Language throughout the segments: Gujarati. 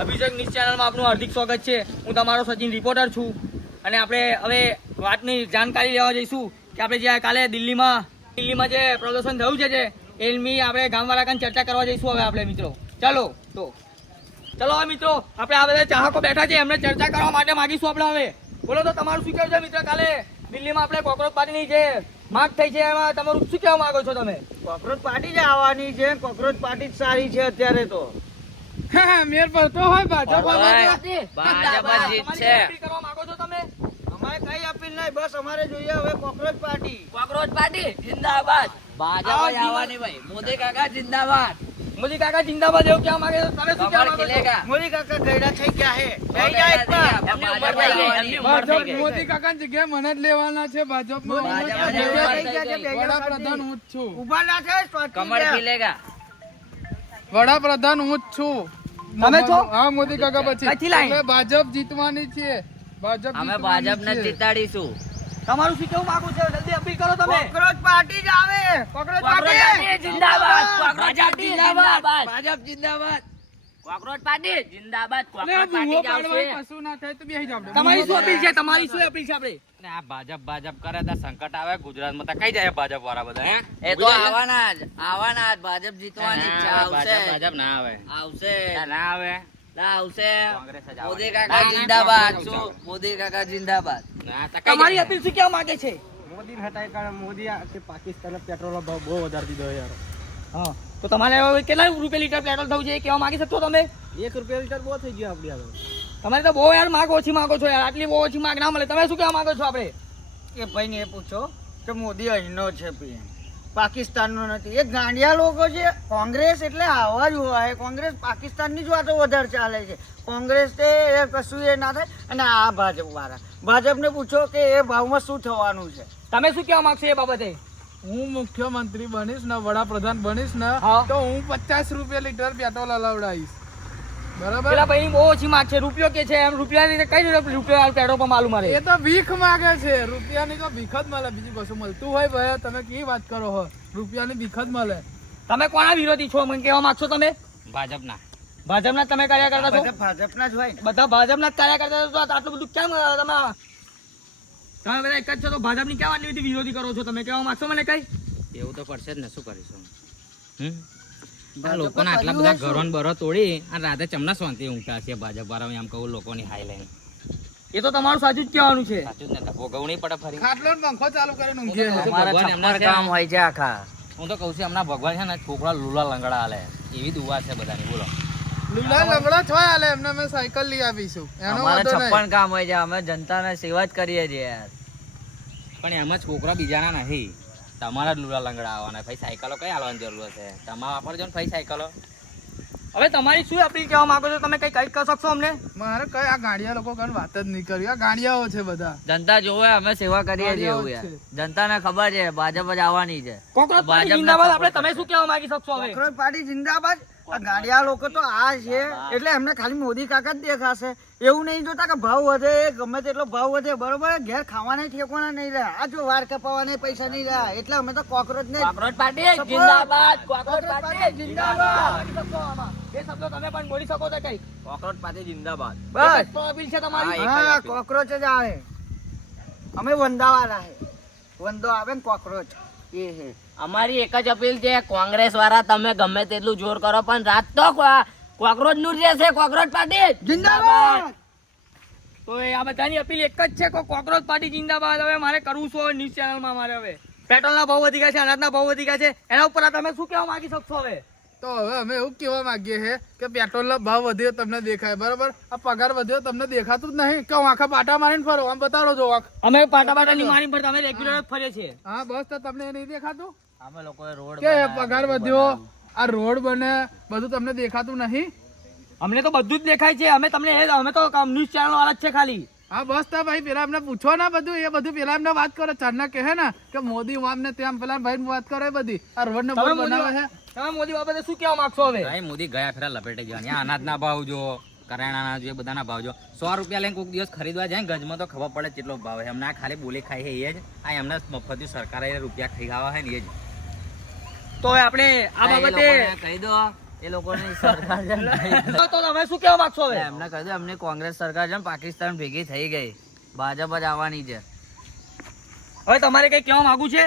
અભિષેક ન્યૂઝ ચેનલમાં આપનું હાર્દિક સ્વાગત છે. હું તમારો સચિન રિપોર્ટર છું અને આપણે હવે વાતની જાણકારી લેવા જઈશું કે આપણે જે કાલે દિલ્હીમાં જે પ્રદર્શન થયું છે એની આપણે ગામવાળા કાન ચર્ચા કરવા જઈશું. હવે આપણે મિત્રો ચલો હવે મિત્રો આપણે આ બધા ચાહકો બેઠા છે એમને ચર્ચા કરવા માટે માંગીશું. આપણે હવે બોલો તો તમારું શું કહેવું છે મિત્રો? કાલે દિલ્હીમાં આપણે કોકરોચ પાર્ટીની જે માગ થઈ છે એમાં તમારું શું કહેવા માંગો છો તમે? કોકરોચ પાર્ટી જ આવવાની છે. કોકરોચ પાર્ટી જ સારી છે અત્યારે તો. મેર પડતો હોય ભાજપ જીતશે કરવા માંગો છો તમે? અમારે કઈ અપીલ નહીં, બસ અમારે જોઈએ હવે કોકરોચ પાર્ટી. કોકરોચ પાર્ટી જિંદાબાદ. ભાજપ આવવાની ભાઈ. મોદી કાકા જિંદાબાદ. મોદી કાકા જિંદાબાદ એવું કહેવા માંગે છે. તમે શું કહેવા માંગો છો? મોદી કાકા ગયડા થઈ ગયા હે. થઈ જાય એક વાર. એમની ઉંમર થઈ ગઈ. એમની ઉંમર થઈ ગઈ. મોદી કાકા જગ્યાએ મને જ લેવાના છે ભાજપમાં. વડાપ્રધાન હું જ છું. ઉભા ના થાય કમર ખીલેગા. વડાપ્રધાન હું જ છું. તમે છો? હા, મોદી કાકા પછી કઈથી લાઈન? એટલે ભાજપ જીતવાની છે. અમે ભાજપને જીતાડીશું. તમારું શું કેવું માંગુ છે? જલ્દી અપીલ કરો તમે. કોકરોચ પાર્ટી જ આવે. કોકરોચ પાર્ટી જિંદાબાદ. ભાજપ જિંદાબાદ. ભાજપ જિંદાબાદ. કોકરોચ પાર્ટી જિંદાબાદ. એટલે કોકરોચ આ પાર્ટી ભૂવો જ આવશે. પાડવા કશું ના થાય તો બેસી જાવ. તમારી શું અપીલ છે? તમારી શું અપીલ છે આપણે? આ ભાજપ કરે તો સંકટ આવે ગુજરાતમાં તો કઈ જાય ભાજપ વાળા બધા હે? એ તો આવવાના જ. ભાજપ જીતવાની જ છે. આવશે. ભાજપ ના આવે. આવશે. ના આવે. આવશે. કોંગ્રેસ જ મોદી આવવાની. કાકા જિંદાબાદ. શું મોદી કાકા જિંદાબાદ. ના, તો કઈ તમારી જાય? અપીલ શું કહેવા માંગે છે? મોદી હટાય કારણ મોદી પાકિસ્તાન પેટ્રોલ ભાવ બહુ વધારી દીધો યાર. હા, તો તમારે હવે કેટલા રૂપિયા લીટર પેટ્રોલ થવું છે એ કહેવા માંગી શકશો તમે? ₹1 લીટર બહુ થઈ ગયું આપડી આગળ. તમારે તો બહુ યાર માગ ઓછી માંગો છો યાર. આટલી બહુ ઓછી માગ ના મળે. તમે શું કહેવા માંગો છો આપણે? એ ભાઈ ને એ પૂછો કે મોદી અહીંનો છે પીએમ, પાકિસ્તાનનો નથી. એ ગાંડિયા લોકો છે. કોંગ્રેસ એટલે આવા જ હોય. કોંગ્રેસ પાકિસ્તાનની જ વાતો વધારે ચાલે છે. કોંગ્રેસ તે એ કશું એ ના થાય. અને આ ભાજપ વાળા, ભાજપને પૂછો કે એ ભાવમાં શું થવાનું છે. તમે શું કહેવા માંગશો એ બાબતે? હું મુખ્યમંત્રી બનીશ ને, વડાપ્રધાન બનીશ ને, હા. તો હું 50 રૂપિયા લીટર પેટ્રોલ અલાવડાવીશ. બરાબર? પેલા ભાઈ બહુ ઓછી માગ છે. રૂપિયો કે છે એમ રૂપિયા કઈ રીતે રૂપિયા પેટ્રોલ પર માલુમ મારે? એ તો ભીખ માંગે છે. રૂપિયાની તો ભીખ જ મળે, બીજી કશું મળતું હોય ભાઈ? તમે કેવી વાત કરો છો? રૂપિયાની ભીખ જ મળે. તમે કોના વિરોધી છો મને કહેવા માંગશો તમે? ભાજપના. ભાજપના તમે કાર્ય કરતા છો? બધા ભાજપના જ હોય ને. બધા ભાજપના જ કાર્ય કરતા છો તો આટલું બધું કેમ તમે બધા એક જ છો તો ભાજપની કેમ આટલી બધી વિરોધી કરો છો? તમે કહેવા માંગશો મને કઈ? એવું તો પડશે જ ને, શું કરીશું? આ ભાજપે લોકોના આટલા કર્યું બધા હશે. ઘરોને બરો તોડી અને રાતે ચમના શાંતિ ઊંઘતા છે ભાજપ વાળા. એમ કહું લોકોની હાઈ લાઈન એ તો તમારું સાચું જ કહેવાનું છે. સાચું જ ને, ભોગવવું નહીં પડે ફરી. ખાટલો ને પંખો ચાલુ કરીને ઊંઘીએ છે. અમારા ભગવાન એમના છપ્પર છે. કામ હોય છે આખા. હું તો કહું છું એમના ભગવાન છે ને છોકરા લુલા લંગડા હાલે એવી દુઆ છે બધાની. બોલો. લીલા લંગડો છો હાલે, એમને અમે સાયકલ લઈ આપીશું. એનો અમારે વાંધો નહીં. 56 કામ હોય છે. અમે જનતાને સેવા જ કરીએ છીએ યાર. પણ એમાં છોકરા બીજાના નહીં, તમારા જ લુલા લંગડા આવવાના. ભાઈ સાયકલો કઈ આવવાની જરૂર છે? તમે વાપરજો ને ભાઈ સાયકલો. હવે તમારી શું અપીલ કહેવા માંગો છો? તમે કઈ કહી શકશો અમને? મારે કઈ આ ગાંડિયા લોકો કઈ વાત જ નહીં કરી. આ ગાંડિયાઓ છે બધા. જનતા જોવે અમે સેવા કરીએ છીએ એવું યાર. જનતાને ખબર છે ભાજપ જ આવવાની છે. કોકરોચ પાર્ટી ભાજપને જિંદાબાદ. આપણે support તમે શું કહેવા માંગી શકશો હવે? કોકરોચ પાર્ટી જિંદાબાદ. આ ગાંડિયા લોકો તો આ છે એટલે એમને ખાલી મોદી કાકા જ દેખાશે. એવું નહીં જોતા કે ભાવ વધે, ગમે તેટલો ભાવ વધે, બરોબર, ઘેર ખાવાના ઠેકોણા નહીં રહ્યા. આ જો વાર કપાવાના પૈસા નહીં રહ્યા. એટલે અમે તો કોકરોચ ને કોકરોચ પાર્ટી જિંદાબાદ. કોકરોચ પાર્ટી જિંદાબાદ. એ શબ્દો તમે પણ બોલી શકો છો કઈ? કોકરોચ પાર્ટી જિંદાબાદ. બસ. તો અપીલ છે તમારી. હા, કોકરોચ જ આવે. અમે વંદાવાળા હે. વંદો આવે ને કોકરોચ એ હે. અમારી એક જ અપીલ છે, કોંગ્રેસ વાળા તમે ગમે તેટલું જોર કરો પણ રાત તો કોકરોચ નું રહેશે. કોકરોચ પાર્ટી જિંદાબાદ. તો એ આ બધાની અપીલ એક જ છે કે કોકરોચ પાર્ટી જિંદાબાદ. હવે મારે કરવું શું ન્યૂઝ ચેનલમાં? મારે હવે પેટ્રોલના ભાવ વધી ગયા છે, અનાજના ભાવ વધી ગયા છે, એના ઉપર તમે શું કહેવા માંગી શકશો હવે? તો હવે અમે એવું કહેવા માંગીએ છે કે પેટ્રોલનો ભાવ વધ્યો તમને દેખાય, બરાબર? આ પગાર વધ્યો તમને દેખાતું જ નહીં કે હું આખા પાટા મારીને ફરો. આમ બતાડો જો આંખ. અમે પાટાની મારી પર તમે રેગ્યુલર ફરે છે. હા બસ, તો તમને એ નહીં દેખાતું અમે લોકોએ રોડ કે પગાર વધ્યો, આ રોડ બને, બધું તમને દેખાતું નહીં? અમને તો બધું જ દેખાય છે. અમે તો ન્યૂઝ ચેનલ વાળા જ છે ખાલી. હા બસ, તો ભાઈ પેલા અમને પૂછો ને બધું. એ બધું પેલા અમને વાત કરો. ચારના કહે ને કે મોદી આમ ને તેમ, પેલા ભાઈ વાત કરો. એ બધી આ રોડ ને તમે બનાવે છે. તમે મોદી બાબતે શું કહેવા માંગશો હવે? ભાઈ મોદી ગયા ફેરા લપેટે ગયા. અહીંયા અનાજના ભાવ જો, કરિયાણાના જો, બધાના ભાવ જો. 100 રૂપિયા લઈને કોઈક દિવસ ખરીદવા જાય ગંજમાં તો ખબર પડે કેટલો ભાવ છે. એમને આ ખાલી બોલી ખાઈ છે એ જ. આ એમને મફતી સરકારે રૂપિયા ખાઈ ખાવા છે ને એ જ. તો હવે આપણે આ બાબતે કહી દો એ લોકોની સરકાર છે ને, તો તમે શું કહેવા માંગશો હવે? એમને કહ્યું અમને કોંગ્રેસ સરકાર છે ને પાકિસ્તાન ભેગી થઈ ગઈ, ભાજપ જ આવવાની છે. હવે તમારે કઈ કહેવા માંગુ છે?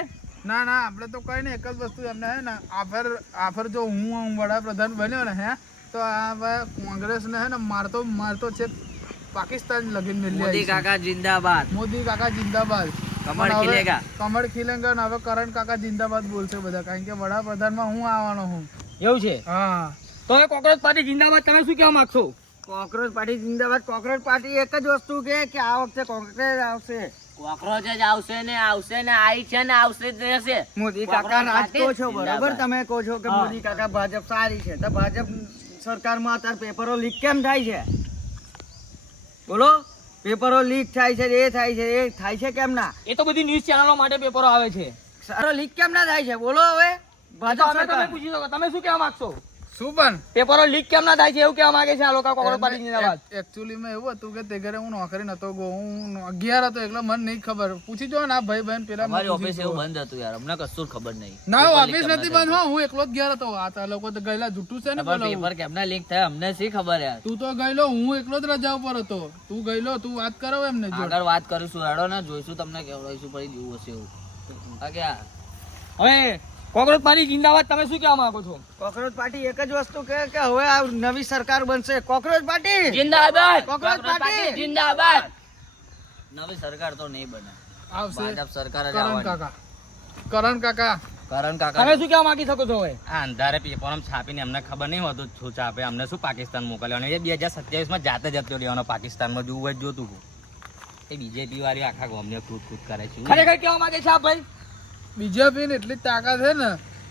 ના ના આપણે તો કઈ નહીં, એક જ વસ્તુ એમને હે ને આફર જો હું વડાપ્રધાન બન્યો ને હે તો આ કોંગ્રેસ ને હે ને મારતો છે પાકિસ્તાન લગીન મિલી મોદી કાકા જિંદાબાદ, મોદી કાકા જિંદાબાદ, કમળ ખીલેગા. કમળ ખીલેગા ને હવે કરણ કાકા જિંદાબાદ બોલશે બધા, કારણ કે વડાપ્રધાનમાં હું આવવાનો હું. એવું છે? હા તો હવે કોંગ્રેસ પાર્ટી જિંદાબાદ તમે શું કહેવા માંગશો? કોકરોચ પાર્ટી જિંદાબાદ. કોકરોચ પાર્ટી એક જ વસ્તુ કે આ વખતે કોંગ્રેસ આવશે. કોકરોચ જ આવશે ને આવી છે ને આવશે જ રહેશે. મોદી કાકા રાજ કહો છો, જિંદાબાદ. બરાબર? તમે કહો છો કે મોદી કાકા ભાજપ સારી છે, તો ભાજપ સરકારમાં અત્યારે પેપરો લીક કેમ થાય છે? બોલો, પેપરો લીક થાય છે, એ થાય છે કેમ ના? એ તો બધી ન્યૂઝ ચેનલો માટે પેપરો આવે છે. પેપરો લીક કેમ ના થાય છે? બોલો હવે ભાજપ તો અમે તમે સરકાર. પૂછી શકો, તમે શું કહેવા માંગશો? શું પણ પેપરો લીક કેમ ના થાય છે એવું કહેવા માંગે છે આ લોકો કોંગ્રેસ પાર્ટી જિંદાબાદ. એકચ્યુઅલી માં એવું હતું કે તે ઘરે હું નોકરી નતો ગયો, હું 11 હતો એટલે મને નહીં ખબર. પૂછી જો ને આ ભાઈ બહેન પેલા અમારી ઓફિસ એવું બંધ હતું યાર, અમને કશું ખબર નહીં. ના ઓફિસ નથી બંધ, હો હું એકલો જ ગયો હતો. આ લોકો તો ગયેલા જૂઠું છે ને પેલું. પેપર કેમના લીક થાય અમને શી ખબર યાર. તું તો ગયેલો, હું એકલો જ રજા ઉપર હતો. તું ગયેલો, તું વાત કરો એમને જો. આગળ વાત કરીશું, હેડો ને જોઈશું, તમને કેવડાવીશું પછી જેવું હશે એવું. આ કે હવે કોંગ્રેસ પાર્ટી જિંદાબાદ તમે શું કહેવા માંગો છો? કોકરોચ પાર્ટી એક જ વસ્તુ કે હવે આ નવી સરકાર બનશે. કોકરોચ પાર્ટી જિંદાબાદ, કોંગ્રેસ પાર્ટી જિંદાબાદ. નવી સરકાર તો નહીં બને, આવશે ભાજપ સરકાર જ કરણ આવવાની. કાકા. કરણ કાકા કરણ કાકા તમે શું કહેવા માંગી શકો છો હવે? આ અંધારે પેપરમાં છાપીને અમને ખબર નહીં હોતું શું છાપે, અમને શું પાકિસ્તાન મોકલ્યો. એ 2027 માં જાતે જતો રહેવાનો પાકિસ્તાનમાં, જોવું જ જોતું હતું. એ બીજેપી વાળી આખા ગામને કૂદ કરે છે. ખરેખર કહેવા માંગે છે આ ભાઈ? બીજેપી ને એટલી તાકાત છે ને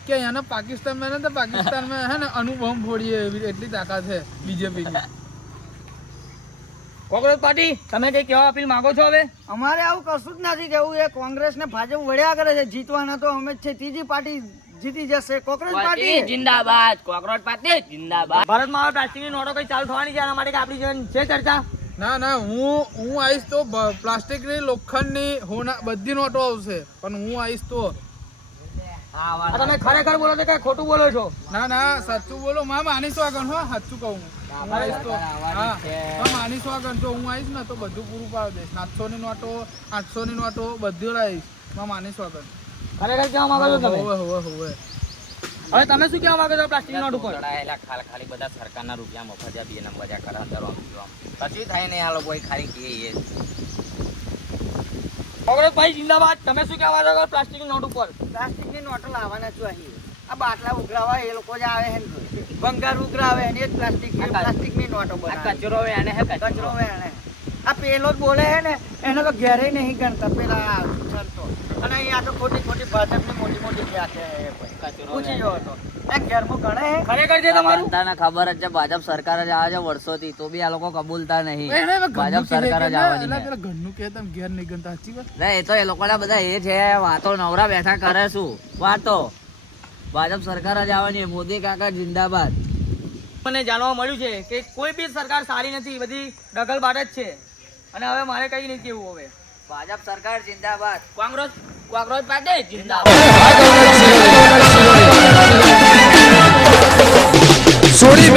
કે એને પાકિસ્તાનમાં ને તો પાકિસ્તાનમાં હે ને અનુભવ ફોડીએ એવી એટલી તાકાત છે બીજેપી ની. કોંગ્રેસ પાર્ટી તમે કઈ કહેવા અપીલ માંગો છો હવે? અમારે આવું કશું જ નથી કેવું. એ કોંગ્રેસ ને ભાજપ વળ્યા કરે છે, જીતવાના તો અમે જ છે. ત્રીજી પાર્ટી જીતી જશે. કોંગ્રેસ પાર્ટી પાર્ટી જિંદાબાદ, કોકરોચ પાર્ટી જિંદાબાદ. ભારતમાં હવે પ્લાસ્ટિકની નોટો કઈ ચાલુ થવાની છે, એના માટે કઈ આપણી છે ચર્ચા? ના ના હું આવીશ તો પ્લાસ્ટિક ની, લોખંડ ની, બધી નોટો આવશે, પણ હું આવીશ તો. આ તમે ખરેખર બોલો છો કે ખોટું બોલો છો? ના ના સાચું બોલો, માં માનીશ આગળ. હો સાચું કહું, હું આવીશ તો. હા માનીશ આગળ, જો હું આવીશ ને તો બધું પૂરું પાડી દઈશ. 700 ની નોટો, 800 ની નોટો બધું લાવીશ. માં માનીશ આગળ. ખરેખર કહેવા માંગો છો તમે? હોવે હવે તમે શું કહેવા માંગો છો પ્લાસ્ટિકની નોટ ઉપર? ચડાયેલા ખાલી બધા સરકારના રૂપિયા મફત બે નંબર કરે અંદર પછી થાય નહીં. આ લોકો ખાલી કહે એ જ. કોંગ્રેસ ભાઈ જિંદાબાદ તમે શું કહેવા માંગો છો પ્લાસ્ટિકની નોટ ઉપર? પ્લાસ્ટિકની નોટો લાવવાના જોઈએ. આ બાટલા ઉઘરાવા એ લોકો જ આવે છે ને, ભંગાર ઉઘરાવે એને જ પ્લાસ્ટિકની નોટો આ બનાવે. કચરો એને હે કચરો વેણે. આ પેલો જ બોલે છે ને, એને તો ઘેરે નહીં ગણતા પેલા સંતો. અને અહીંયા તો ખોટી ભાજપની મોટી વ્યાખ્યા છે. પૂછી જો તો આ ઘેરમાં ગણે છે. ખરેખર છે તમારું? બધાને ખબર જ છે ભાજપ સરકાર જ આવે છે વર્ષોથી, તો બી આ લોકો કબૂલતા નહીં. એને હવે ભાજપ સરકાર જ આવવાની છે. પેલા ઘરનું કે તમે ઘેર નહીં ગણતા, સાચી વાત. ના, એ તો એ લોકોના બધા એ છે વાતો, નવરા બેઠા કરે શું વાતો. ભાજપ સરકાર જ આવવાની, મોદી કાકા જિંદાબાદ. મને જાણવા મળ્યું છે કે કોઈ બી સરકાર સારી નથી, બધી દગલબાટ જ છે. અને હવે મારે કઈ નહીં કેવું હવે. ભાજપ સરકાર જિંદાબાદ, કોંગ્રેસ પાર્ટી જિંદાબાદ. છોડી